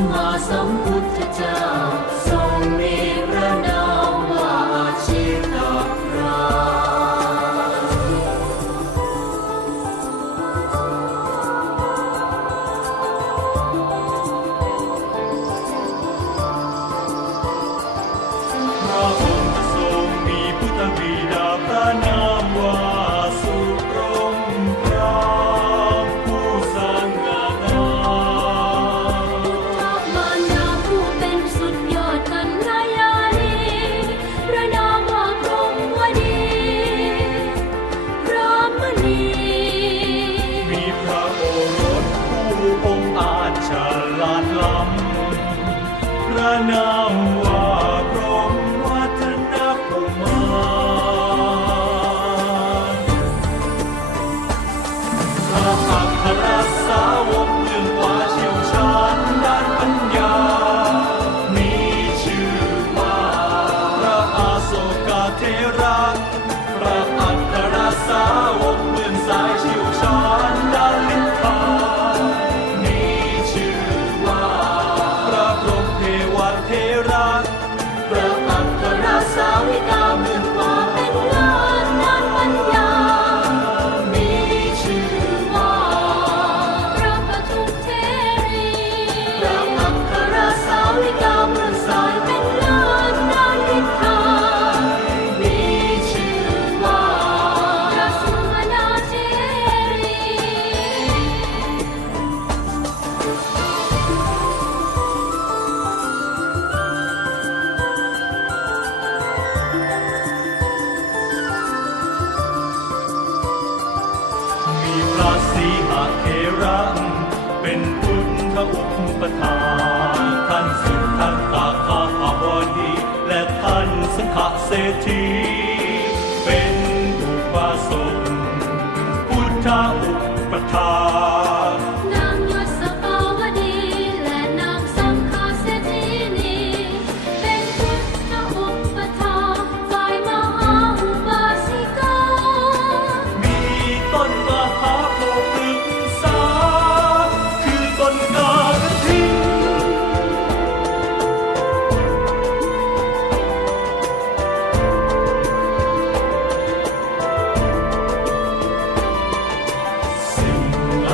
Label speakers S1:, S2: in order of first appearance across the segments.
S1: Allahumma I know.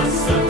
S1: awesome.